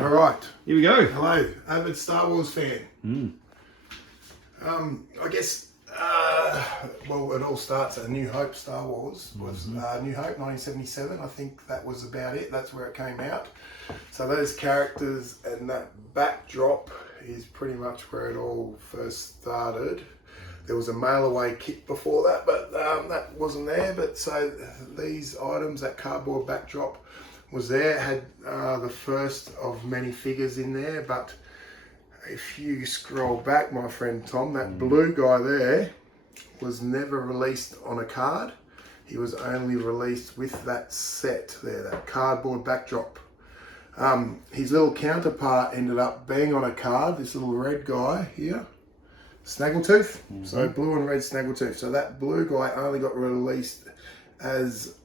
All right. Here we go. Hello, avid Star Wars fan. I guess, well, it all starts at New Hope. Star Wars was New Hope, 1977. I think that was about it. That's where it came out. So those characters and that backdrop is pretty much where it all first started. There was a mail-away kit before that, but that wasn't there. But so these items, that cardboard backdrop was there, had the first of many figures in there. But if you scroll back, my friend Tom, that blue guy there was never released on a card. He was only released with that set there, that cardboard backdrop. His little counterpart ended up being on a card, this little red guy here, Snaggletooth. So blue and red Snaggletooth. So that blue guy only got released as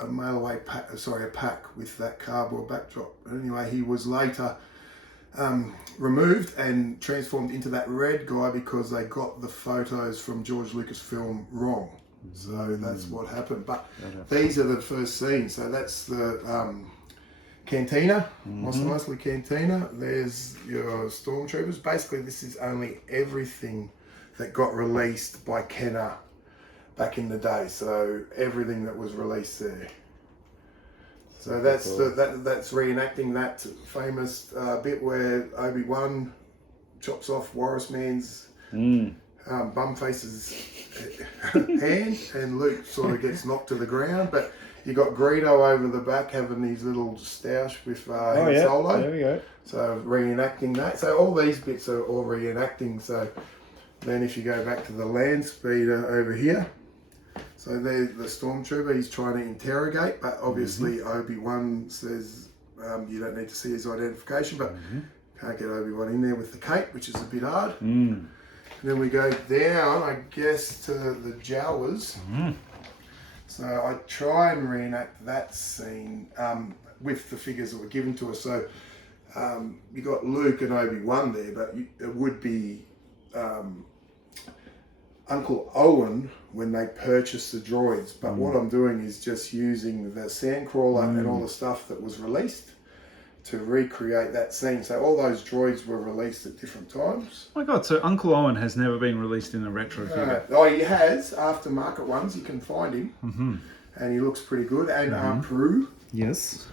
a mail-away pack, a pack with that cardboard backdrop. Anyway, he was later removed and transformed into that red guy because they got the photos from George Lucasfilm wrong. So that's what happened. But these are the first scenes. So that's the cantina, Mos Eisley Cantina. There's your stormtroopers. Basically, this is only everything that got released by Kenner back in the day. So everything that was released there. So that's that's reenacting that famous bit where Obi-Wan chops off Walrus Man's Bumface's hand, and Luke sort of gets knocked to the ground. But you got Greedo over the back having these little stoush with Han Solo. There we go. So reenacting that. So all these bits are all reenacting. So then if you go back to the land speeder over here, so there's the stormtrooper, he's trying to interrogate, but obviously Obi-Wan says you don't need to see his identification, but can't get Obi-Wan in there with the cape, which is a bit hard. And then we go down, I guess, to the Jawas. So I try and reenact that scene with the figures that were given to us. So you got Luke and Obi-Wan there, but it would be Uncle Owen when they purchased the droids. But what I'm doing is just using the Sandcrawler and all the stuff that was released to recreate that scene. So all those droids were released at different times. Oh my God, so Uncle Owen has never been released in a retro figure. Oh, he has, aftermarket ones. You can find him. And he looks pretty good. And Aunt Prue. Yes.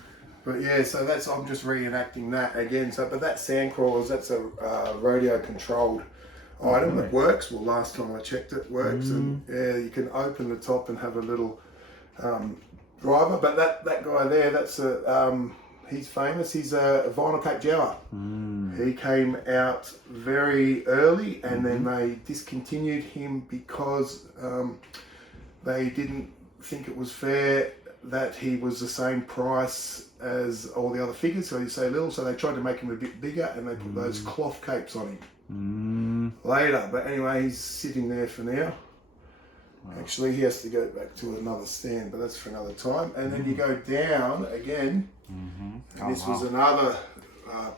But yeah, so that's, I'm just reenacting that again. So, but that Sandcrawlers, that's a radio controlled item that works. Well, last time I checked it works. And yeah, you can open the top and have a little driver. But that guy there, that's a, he's famous. He's a vinyl cape Jawa. He came out very early, and then they discontinued him because they didn't think it was fair that he was the same price as all the other figures, so he's so little. So they tried to make him a bit bigger, and they put those cloth capes on him later. But anyway, he's sitting there for now. Actually, he has to go back to another stand, but that's for another time. And then you go down again, and this was another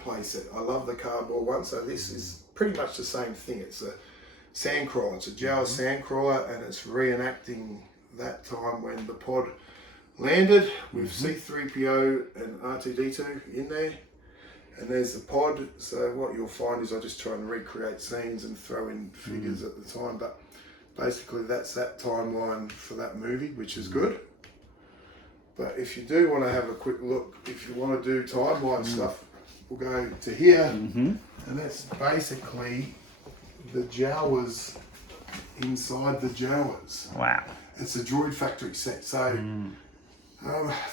playset. I love the cardboard one. So this is pretty much the same thing. It's a sandcrawler. It's a Jawa sandcrawler, and it's reenacting that time when the pod landed with C-3PO and R2-D2 in there. And there's the pod. So what you'll find is I just try and recreate scenes and throw in figures at the time. But basically that's that timeline for that movie, which is good. But if you do want to have a quick look, if you want to do timeline stuff, we'll go to here. And that's basically the Jawas inside the Jawas. Wow. It's a droid factory set. So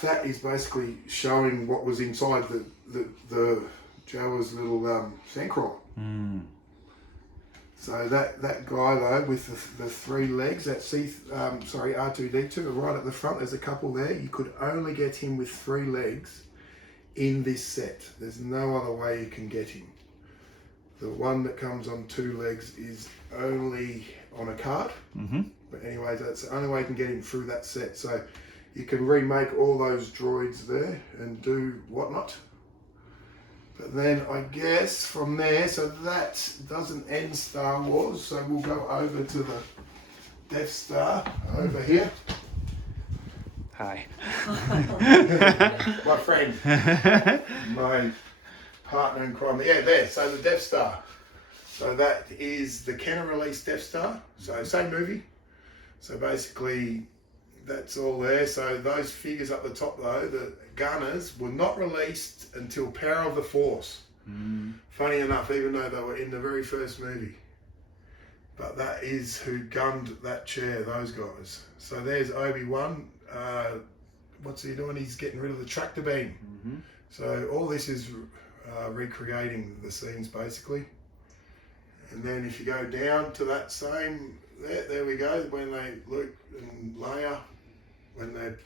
that is basically showing what was inside the Jawa's little sandcrawler. So that guy though with the three legs, that R2-D2 right at the front, there's a couple there. You could only get him with 3 legs in this set. There's no other way you can get him. The one that comes on 2 legs is only on a card. But anyway, that's the only way you can get him through that set. So you can remake all those droids there and do whatnot. But then I guess from there, so that doesn't end Star Wars. So we'll go over to the Death Star over here. Hi. My friend. My partner in crime. Yeah, there. So the Death Star. So that is the Kenner released Death Star. So same movie. So basically, that's all there. So those figures up the top though, the gunners, were not released until Power of the Force. Funny enough, even though they were in the very first movie. But that is who gunned that chair, those guys. So there's Obi-Wan. What's he doing? He's getting rid of the tractor beam. So all this is recreating the scenes basically. And then if you go down to that same, there we go, when Luke and Leia, when they're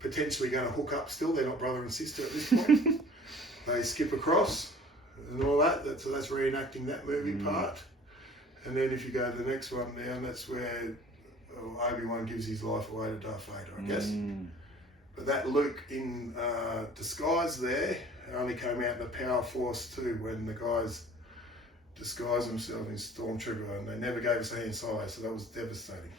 potentially going to hook up still, they're not brother and sister at this point. They skip across and all that, so that's reenacting that movie part. And then if you go to the next one down, that's where Obi-Wan gives his life away to Darth Vader, I guess. But that Luke in disguise there only came out in the Power Force 2 when the guys disguised themselves in Stormtrooper, and they never gave us any size, so that was devastating.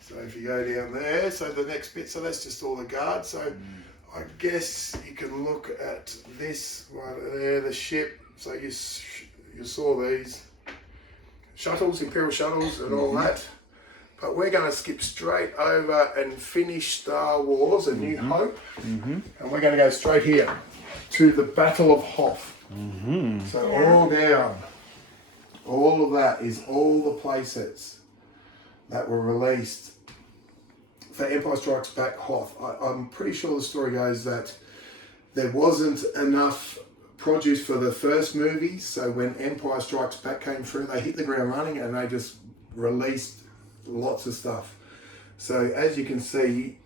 So if you go down there, so the next bit, so that's just all the guards. So I guess you can look at this one there, the ship. So you saw these shuttles, Imperial shuttles and all that. But we're going to skip straight over and finish Star Wars, A New Hope. And we're going to go straight here to the Battle of Hoth. So all down, all of that is all the play sets that were released for Empire Strikes Back Hoth. I'm pretty sure the story goes that there wasn't enough produce for the first movie, so when Empire Strikes Back came through, they hit the ground running and they just released lots of stuff. So as you can see,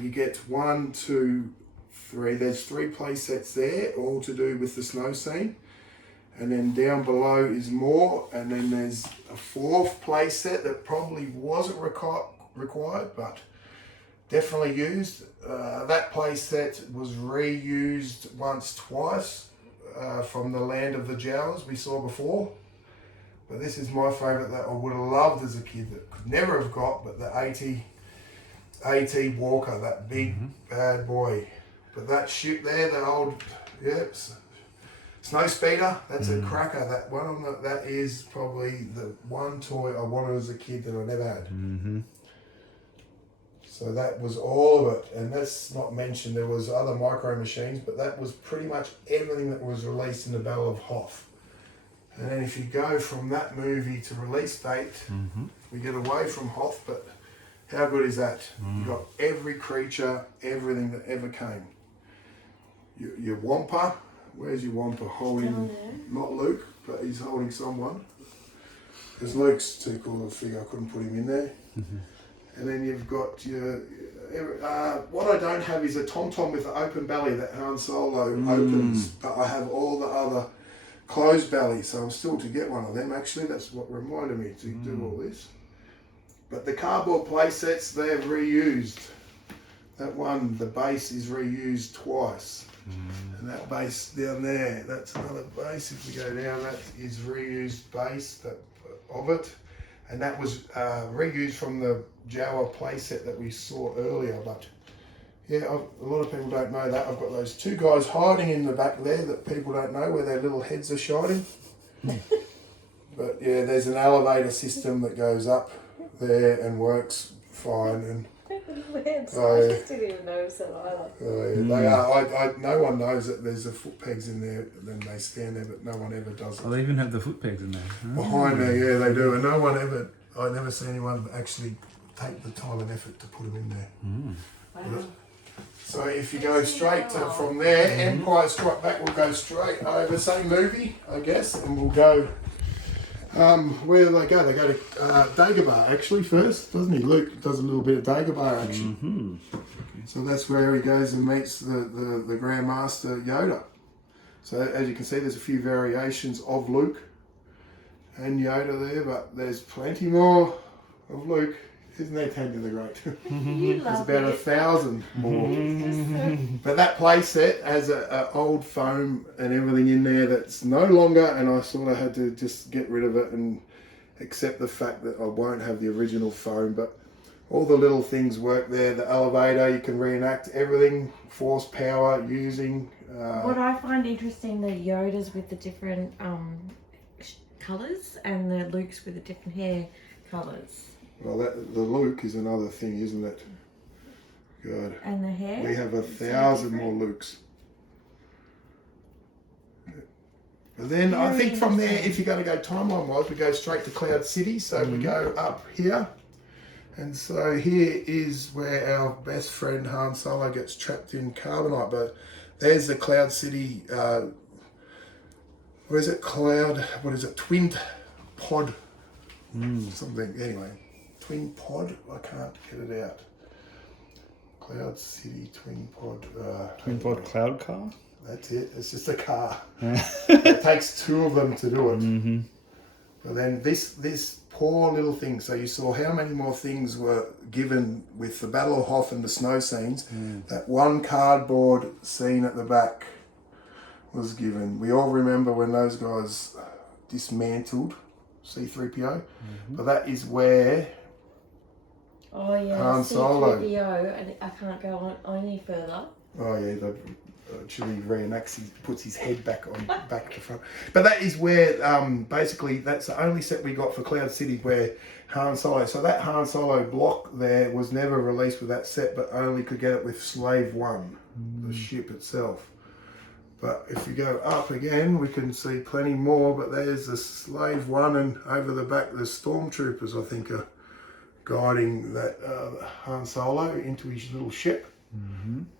you get 1, 2, 3. There's 3 play sets there, all to do with the snow scene. And then down below is more, and then there's a 4th play set that probably wasn't required, but definitely used. That play set was reused twice from the Land of the Jawas we saw before. But this is my favourite that I would have loved as a kid that could never have got, but the AT Walker, that big bad boy. But that ship there, the old, Snow Speeder, that's a cracker. That one on that is probably the one toy I wanted as a kid that I never had. So that was all of it, and that's not mentioned. There was other micro machines, but that was pretty much everything that was released in the Battle of Hoth. And then if you go from that movie to release date, we get away from Hoth, but how good is that? You got every creature, everything that ever came. Your Wampa, where's your Wampa holding? Not Luke, but he's holding someone. Because Luke's too cool a figure, I couldn't put him in there. And then you've got your, what I don't have is a Tom with an open belly that Han Solo opens, but I have all the other closed bellies, so I'm still to get one of them actually. That's what reminded me to do all this. But the cardboard play sets, they're reused. That one, the base is reused twice. And that base down there, that's another base. If we go down, that is reused base of it. And that was reused from the Jawa playset that we saw earlier. But yeah, a lot of people don't know that. I've got those 2 guys hiding in the back there that people don't know where their little heads are shining. But yeah, there's an elevator system that goes up there and works fine. And I just didn't even notice it either. They are. No one knows that there's a foot pegs in there, then they stand there, but no one ever does it. Oh, they even have the foot pegs in there. Behind there, yeah, they do. And no one ever, I never see anyone actually take the time and effort to put them in there. Wow. So if you go straight from there, Empire Strike Back will go straight over, same movie, I guess, and we'll go, where do they go? They go to Dagobah actually first, doesn't he? Luke does a little bit of Dagobah action. So that's where he goes and meets the Grand Master Yoda. So as you can see, there's a few variations of Luke and Yoda there, but there's plenty more of Luke. Isn't there, Tanya the Great? There's about 1,000 more. But that play set has a old foam and everything in there that's no longer, and I sort of had to just get rid of it and accept the fact that I won't have the original foam. But all the little things work there. The elevator, you can reenact everything, force power using. What I find interesting, the Yodas with the different colours and the Lukes with the different hair colours. Well, the Luke is another thing, isn't it? God. And the hair? We have 1,000 more Lukes. But then I think from there, if you're going to go timeline-wise, we go straight to Cloud City. So we go up here. And so here is where our best friend Han Solo gets trapped in carbonite. But there's the Cloud City, where is it? Twin pod something. Anyway, twin pod. I can't get it out. Cloud City twin pod. Twin pod cloud car? That's it. It's just a car. It takes 2 of them to do it. But then this poor little thing. So you saw how many more things were given with the Battle of Hoth and the snow scenes. That one cardboard scene at the back was given. We all remember when those guys dismantled C-3PO. But that is where Oh yeah, Han Solo. C-3PO, and I can't go on any further. Oh yeah, that actually reenacts. He puts his head back to front. But that is where basically that's the only set we got for Cloud City where Han Solo. So that Han Solo block there was never released with that set, but only could get it with Slave One, the ship itself. But if we go up again, we can see plenty more. But there's the Slave One, and over the back, the stormtroopers I think are guiding that Han Solo into his little ship.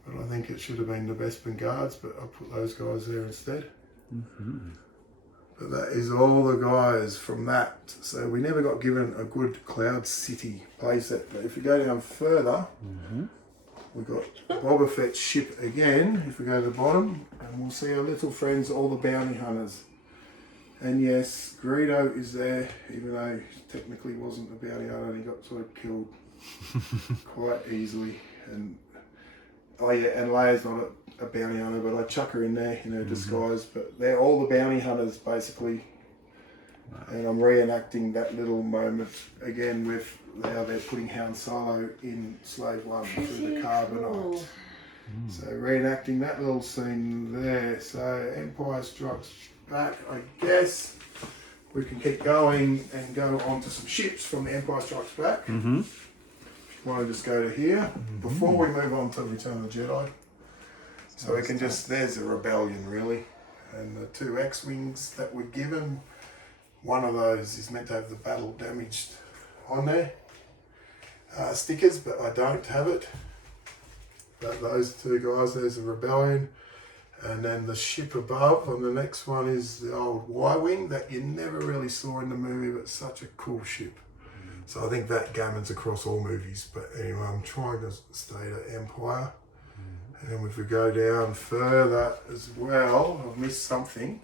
But I think it should have been the Bespin Guards, but I put those guys there instead. But that is all the guys from that. So we never got given a good Cloud City playset. But if we go down further, we've got Boba Fett's ship again. If we go to the bottom, and we'll see our little friends, all the bounty hunters. And yes, Greedo is there, even though he technically wasn't a bounty hunter, and he got sort of killed quite easily. And oh yeah, and Leia's not a bounty hunter, but I chuck her in there in her disguise. But they're all the bounty hunters basically. And I'm reenacting that little moment again with how they're putting Han Solo in Slave One through the carbonite. So reenacting that little scene there. So Empire Strikes Back, I guess. We can keep going and go on to some ships from the Empire Strikes Back. If you want to just go to here, before we move on to Return of the Jedi. So we can just, there's a rebellion really. And the 2 X-Wings that were given, one of those is meant to have the battle damaged on there. Stickers, but I don't have it. But those 2 guys, there's a rebellion. And then the ship above on the next one is the old Y-Wing that you never really saw in the movie, but such a cool ship. So I think that gammons across all movies. But anyway, I'm trying to stay to Empire. And then if we go down further as well, I've missed something.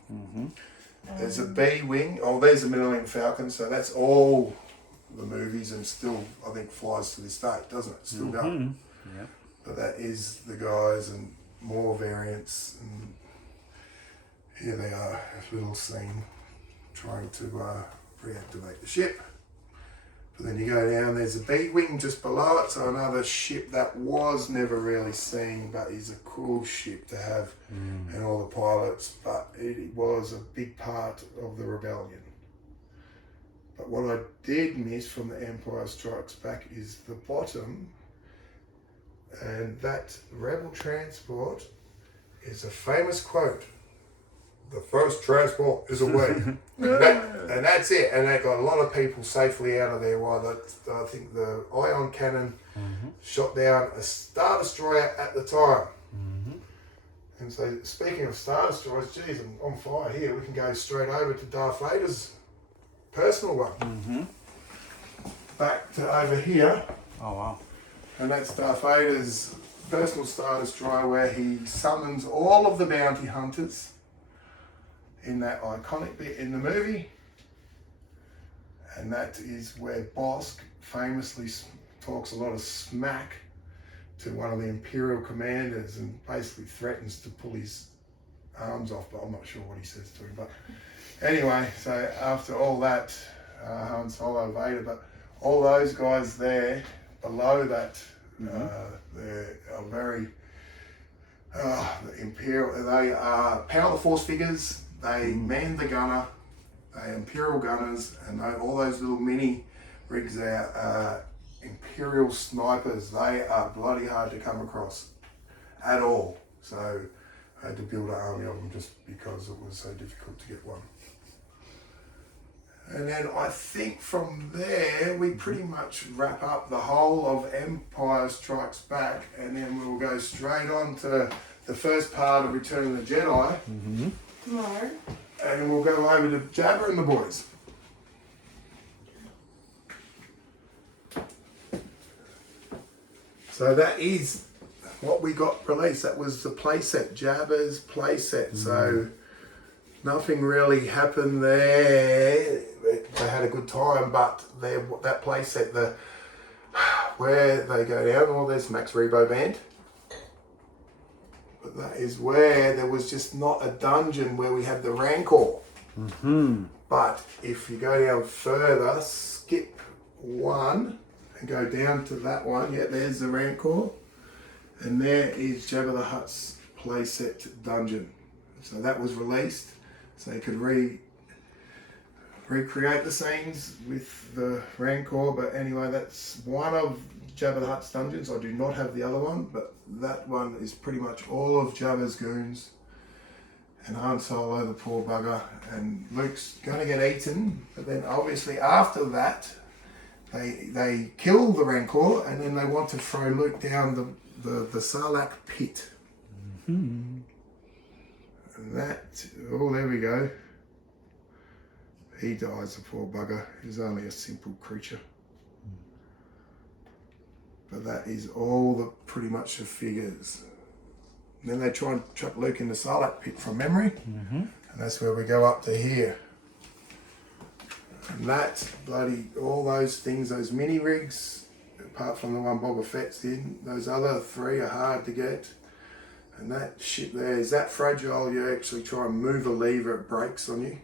There's a B-Wing. Oh, there's the Millennium Falcon. So that's all the movies and still, I think, flies to this day, doesn't it? Still going. But that is the guys and more variants. And here they are, a little scene trying to reactivate the ship. But then you go down, there's a B-Wing just below it, so another ship that was never really seen, but is a cool ship to have, and all the pilots, but it was a big part of the rebellion. But what I did miss from the Empire Strikes Back is the bottom, and that Rebel transport is a famous quote. The first transport is away. And that's it. And they got a lot of people safely out of there while I think the ion cannon shot down a Star Destroyer at the time. And so speaking of Star Destroyers, geez, I'm on fire here. We can go straight over to Darth Vader's personal one. Back to over here. Oh wow. And that's Darth Vader's personal Star Destroyer where he summons all of the bounty hunters in that iconic bit in the movie. And that is where Bosk famously talks a lot of smack to one of the Imperial commanders and basically threatens to pull his arms off, but I'm not sure what he says to him. But anyway, so after all that, Han Solo, Vader, but all those guys there below that, they're very the Imperial. They are power the force figures. They man the gunner. They Imperial gunners, and all those little mini rigs there are Imperial snipers. They are bloody hard to come across at all. So I had to build an army of them just because it was so difficult to get one. And then I think from there we pretty much wrap up the whole of Empire Strikes Back, and then we'll go straight on to the first part of Return of the Jedi. Tomorrow. And we'll go over to Jabba and the boys. So that is what we got released. That was the playset, Jabba's playset. So nothing really happened there. They had a good time, but that playset, where they go down, there's Max Rebo Band. But that is where there was just not a dungeon where we had the Rancor. But if you go down further, skip one and go down to that one, there's the Rancor. And there is Jabba the Hutt's playset dungeon. So that was released, so they could recreate the scenes with the Rancor. But anyway, that's one of Jabba the Hutt's dungeons. I do not have the other one, but that one is pretty much all of Jabba's goons. And Han Solo, the poor bugger, and Luke's going to get eaten. But then obviously after that, they kill the Rancor, and then they want to throw Luke down the Sarlacc pit. And that, there we go. He dies, the poor bugger. He's only a simple creature. But that is all pretty much the figures. And then they try and chuck Luke in the Sarlacc pit from memory. And that's where we go up to here. And that all those things, those mini rigs, apart from the one Boba Fett's in, those other three are hard to get. And that shit there is that fragile, you actually try and move a lever, it breaks on you.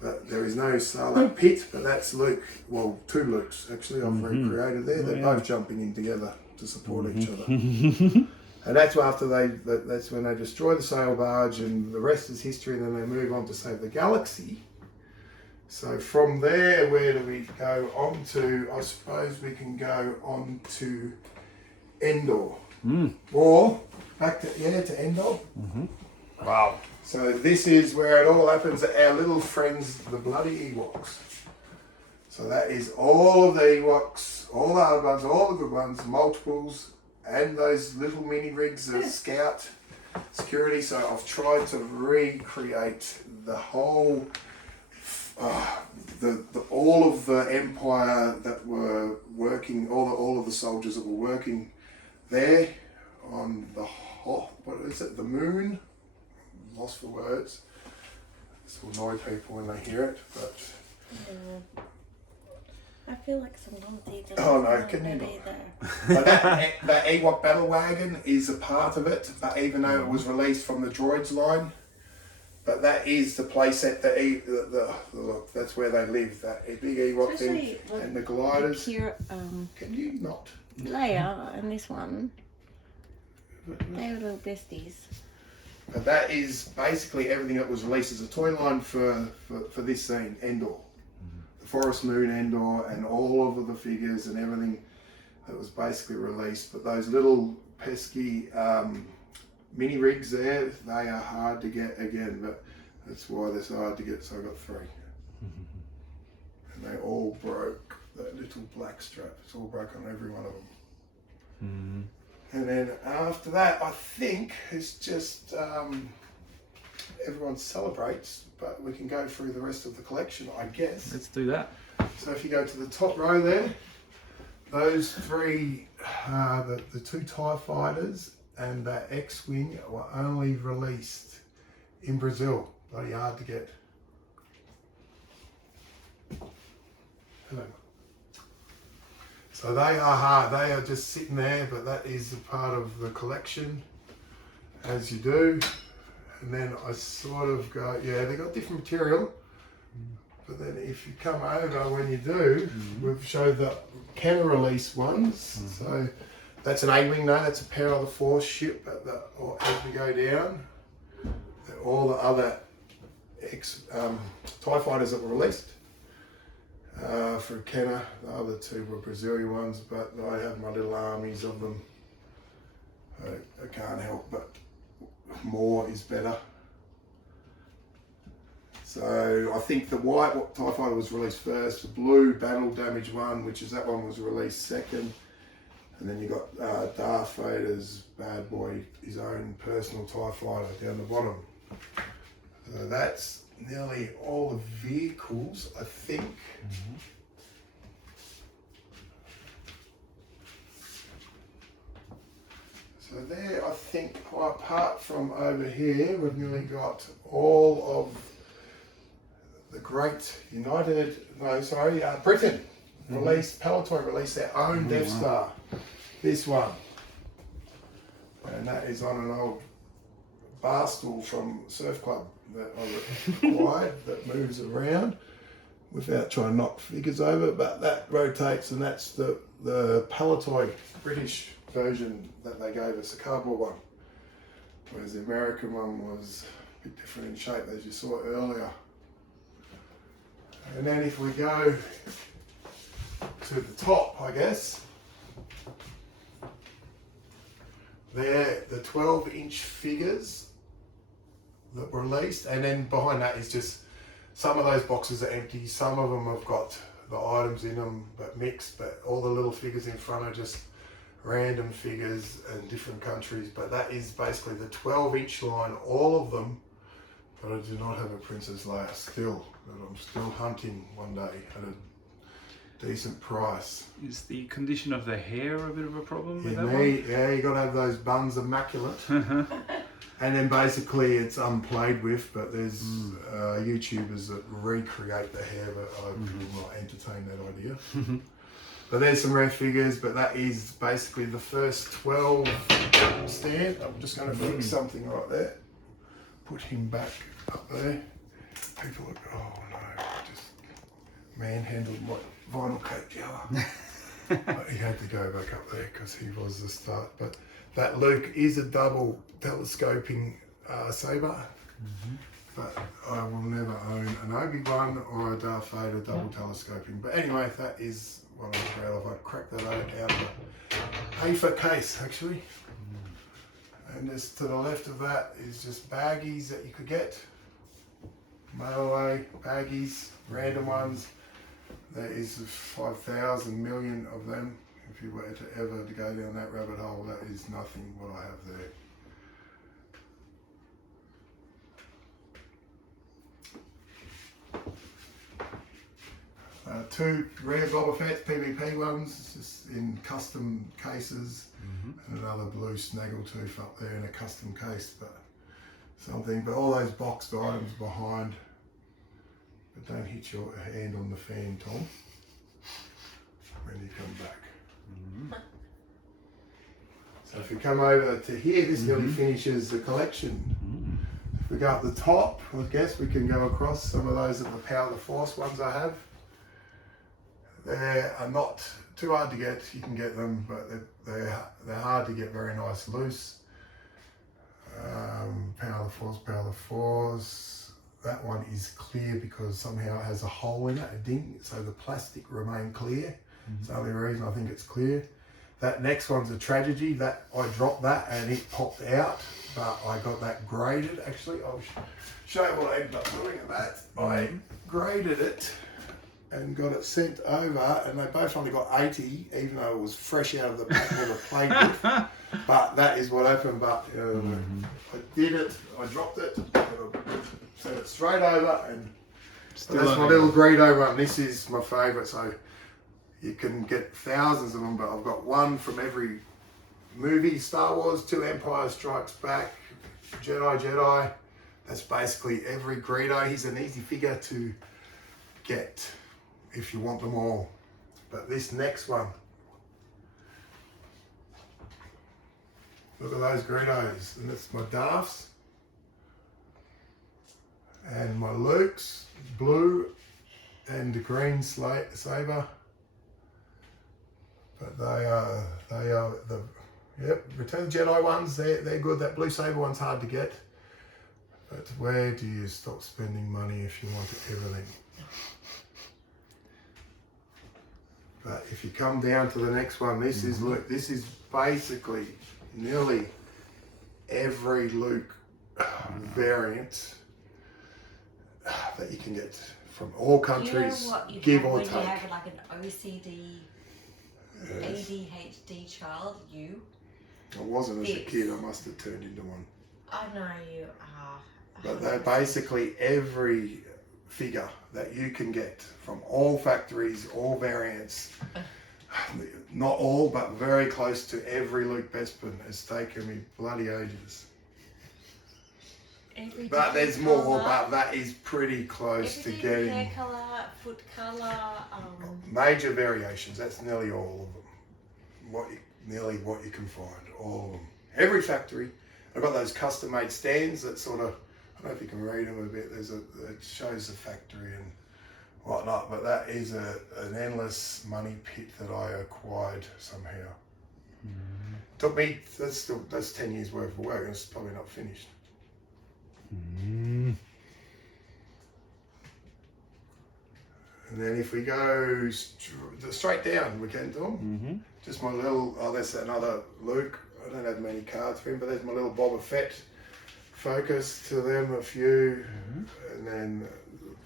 But there is no Sarlacc pit, but that's Luke. Well, two Lukes actually I've recreated there. They're both jumping in together to support each other. And that's after that's when they destroy the sail barge, and the rest is history. And then they move on to save the galaxy. So from there, where do we go on to? I suppose we can go on to Endor, or back to Endor. Wow. So this is where it all happens. Our little friends, the bloody Ewoks. So that is all of the Ewoks, all the hard ones, all the good ones, multiples, and those little mini rigs of scout security. So I've tried to recreate the whole, all of the Empire that were working, all of the soldiers that were working there on the moon. Lost for words. This will annoy people when they hear it, but I feel like sometimes these oh no, can you not? But that Ewok battle wagon is a part of it, but even though it was released from the droids line, but that is the playset that that's where they live. That big Ewok thing and the gliders. Can you not? Leia and this one, they were little besties. But that is basically everything that was released as a toy line for this scene, Endor. The Forest Moon Endor, and all of the figures and everything that was basically released. But those little pesky mini rigs there, they are hard to get again, but that's why they're so hard to get, so I got 3. And they all broke that little black strap. It's all broke on every one of them. And then after that, I think it's just everyone celebrates, but we can go through the rest of the collection, I guess. Let's do that. So if you go to the top row there, those 3, the 2 TIE fighters and that X-Wing were only released in Brazil. Bloody hard to get. Hello. So they are hard, they are just sitting there, but that is a part of the collection, as you do. And then I sort of go, they got different material, But then if you come over, when you do, we've showed the Kenner release ones. So that's an A-wing now, that's a Power of the Force ship or as we go down. All the other TIE fighters that were released for Kenner. The other two were Brazilian ones, but I have my little armies of them. I can't help but more is better. So I think the white TIE fighter was released first, the blue battle damage one, which is that one was released second. And then you got Darth Vader's bad boy, his own personal TIE fighter down the bottom. So that's nearly all the vehicles, I think. So there, I think, apart from over here, we've nearly got all of the great Britain released, Palatoy released their own Death Star. This one. And that is on an old bar stool from Surf Club that I acquired that moves around without trying to knock figures over, but that rotates, and that's the Palatoy British version that they gave us, a cardboard one. Whereas the American one was a bit different in shape, as you saw earlier. And then if we go to the top, I guess, they're the 12-inch figures that were released, and then behind that is just some of those boxes are empty, some of them have got the items in them but mixed, but all the little figures in front are just random figures in different countries. But that is basically the 12-inch line, all of them. But I do not have a Princess Leia still, but I'm still hunting one day at a decent price. Is the condition of the hair a bit of a problem with that one? one? Yeah, you got to have those buns immaculate. And then basically it's unplayed with, but there's YouTubers that recreate the hair, but I will not entertain that idea. But there's some rare figures, but that is basically the first 12 stand. I'm just going to fix something right there. Put him back up there. People are, oh no, I just manhandled my vinyl coat Jella. But he had to go back up there because he was the start. But that Luke is a double telescoping saber. But I will never own an Obi-Wan or a Darth Vader double telescoping. But anyway, that is what I'm proud of. I cracked that out of the AFA case, actually. And just to the left of that is just baggies that you could get. Mail away, baggies, random ones. There is 5,000 million of them. If you were to ever to go down that rabbit hole, that is nothing what I have there. Two rare Boba Fett PvP ones, just in custom cases, and another blue snaggletooth up there in a custom case, but something. But all those boxed items behind. But don't hit your hand on the fan, Tom, when you come back. So if you come over to here, this nearly finishes the collection. If we go up the top, I guess we can go across some of those of the Power of the Force ones I have. They are not too hard to get. You can get them, but they're hard to get very nice loose. Power of the Force. That one is clear because somehow it has a hole in it, a ding, so the plastic remained clear. It's the only reason I think it's clear. That next one's a tragedy. That I dropped that and it popped out, but I got that graded. Actually, I'll show you what I ended up doing with that. I graded it and got it sent over, and they both only got 80, even though it was fresh out of the pack, never played with. But that is what happened. But I did it, I dropped it, sent it straight over, and that's my little Greedo one. This is my favourite, so you can get thousands of them, but I've got one from every movie: Star Wars, 2 Empire Strikes Back, Jedi. That's basically every Greedo. He's an easy figure to get if you want them all. But this next one, look at those Greedos, and that's my Darths and my Lukes, blue and the green saber. But they are the Return of the Jedi ones. They're good. That blue saber one's hard to get. But where do you stop spending money if you want everything? But if you come down to the next one, this is Luke. This is basically nearly every Luke variant that you can get from all countries, you know what you give have or when take. you have like an OCD, ADHD child? I wasn't as a This. kid. I must have turned into one. I know you are. But they're basically every figure that you can get from all factories, all variants. Not all, but very close to every Luke Bespin. It's taken me bloody ages. But there's more, but that is pretty close to getting hair colour, foot colour. Major variations. That's nearly all of them. Nearly what you can find. All of them. Every factory. I've got those custom-made stands that sort of, I don't know if you can read them a bit. It shows the factory and whatnot, but that is an endless money pit that I acquired somehow. Took me, that's 10 years worth of work, and it's probably not finished. And then if we go straight down, we can do them. Just my little, there's another Luke. I don't have many cards for him, but there's my little Boba Fett focus to them, a few, and then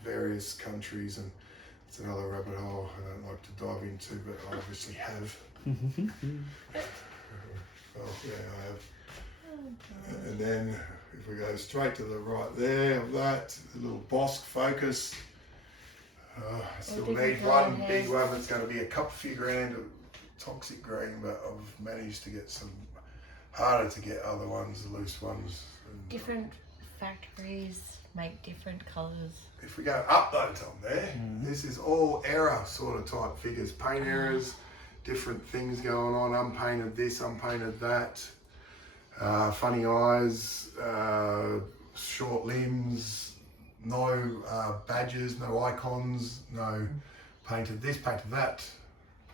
various countries, and it's another rabbit hole I don't like to dive into, but I obviously have. Well, yeah, I have. And then if we go straight to the right there of that, the little Bosk focus. I still need one big one that's going to be a couple few grand of toxic green, but I've managed to get some harder to get other ones, the loose ones. And, different factories make different colours. if we go up though, Tom, there, this is all error sort of type figures, paint errors, different things going on, unpainted this, unpainted that, funny eyes, short limbs, no badges, no icons, no painted this, painted that,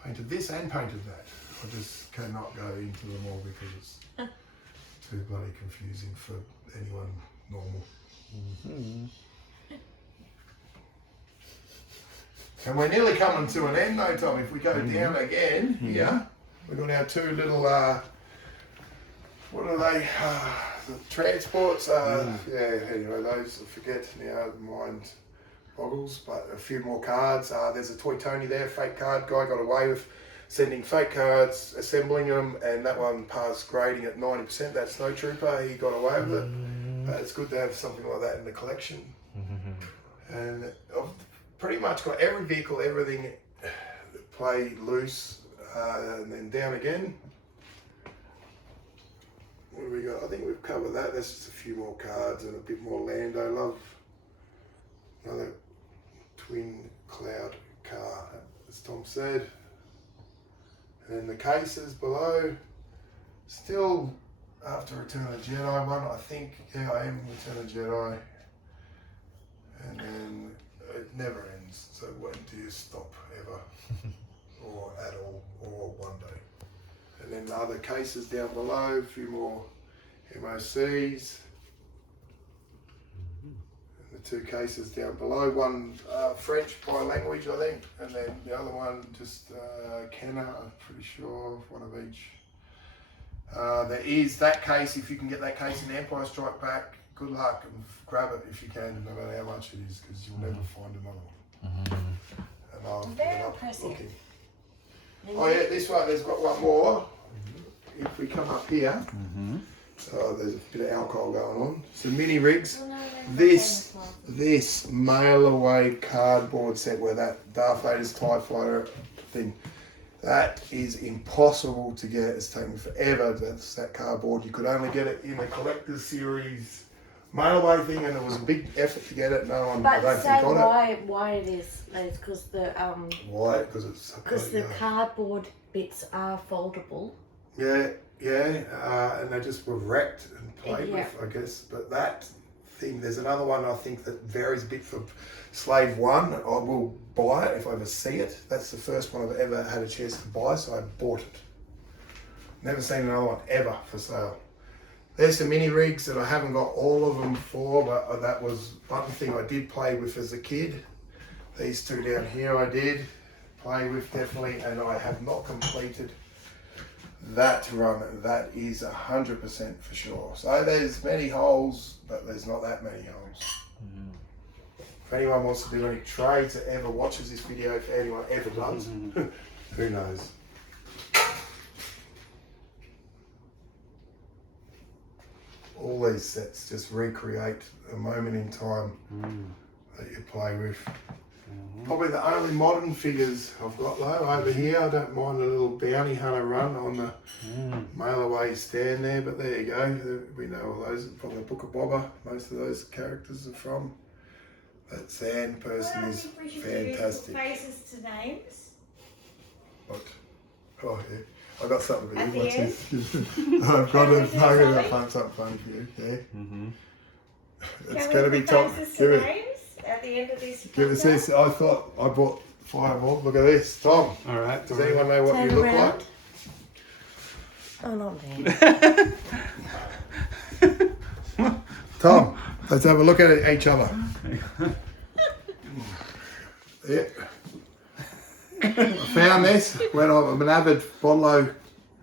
painted this and painted that. I just cannot go into them all because it's too bloody confusing for anyone normal. And we're nearly coming to an end though, Tom. If we go down again here, we've got our two little, what are they? The transports. Yeah, anyway, those, I forget now, mind boggles, but a few more cards. There's a Toy Tony there, fake card guy, got away with sending fake cards, assembling them, and that one passed grading at 90%. That Snow Trooper, he got away with it. It's good to have something like that in the collection. And I've pretty much got every vehicle, everything play loose, and then down again. What have we got? I think we've covered that. There's just a few more cards and a bit more Lando love. Another twin cloud car, as Tom said. And then the cases below, still after Return of the Jedi one, I think, yeah, I am Return of the Jedi. And then it never ends, so when do you stop ever? Or at all, or one day. And then the other cases down below, a few more MOCs. And the two cases down below, one French by language, I think, and then the other one just Kenner, I'm pretty sure, one of each. There is that case, if you can get that case in Empire Strike Back, good luck and grab it if you can, no matter how much it is, because you'll never find another one. And I'll Very get up impressive. looking. Oh yeah, this one, there's got one more. If we come up here, there's a bit of alcohol going on. Some mini rigs. Oh, no, This mail away cardboard set where that Darth Vader's TIE fighter thing, that is impossible to get. It's taken forever. That's that cardboard. You could only get it in the collector's series mail away thing, and it was a big effort to get it. No one, I But don't say think, got it. why it is because the Why? Because it's cardboard bits are foldable. Yeah, and they just were wrecked and played with, I guess. But that thing. There's another one I think that varies a bit for Slave 1. I will buy it if I ever see it. That's the first one I've ever had a chance to buy, so I bought it. Never seen another one ever for sale. There's some mini rigs that I haven't got all of them for, but that was one thing I did play with as a kid. These two down here I did play with definitely, and I have not completed that run. That is 100% for sure. So there's many holes, but there's not that many holes. If anyone wants to do any trades that ever watches this video, if anyone ever does, who knows. All these sets just recreate a moment in time that you play with. Probably the only modern figures I've got though over here. I don't mind a little bounty hunter run on the mail away stand there, but there you go. We know all those from the Book of Boba. Most of those characters are from. That sand person is fantastic. Faces to names. What? Oh yeah. I've got something for At you. the What's end? this? I've got a phone that pumps up fun for you. Yeah. It's going to be top. Give it. At the end of this. Give us this. I thought I bought Fireball. Look at this, Tom. All right. Does anyone know what Turn you look around. like? Oh, not me. Tom, let's have a look at each other. Yeah. I found this when I'm an avid bottle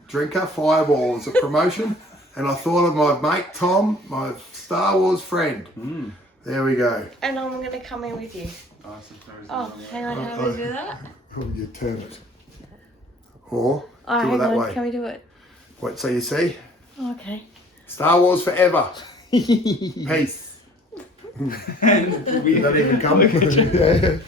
drinker. Fireball is a promotion, and I thought of my mate Tom, my Star Wars friend. There we go. And I'm going to come in with you. Oh, so there's Oh, another hang on, how do we do that? Oh, you turn it. Or Oh, do it hang that on, way. can we do it? Wait, so you see? Oh, okay. Star Wars forever. Peace. one. And we Is that even coming?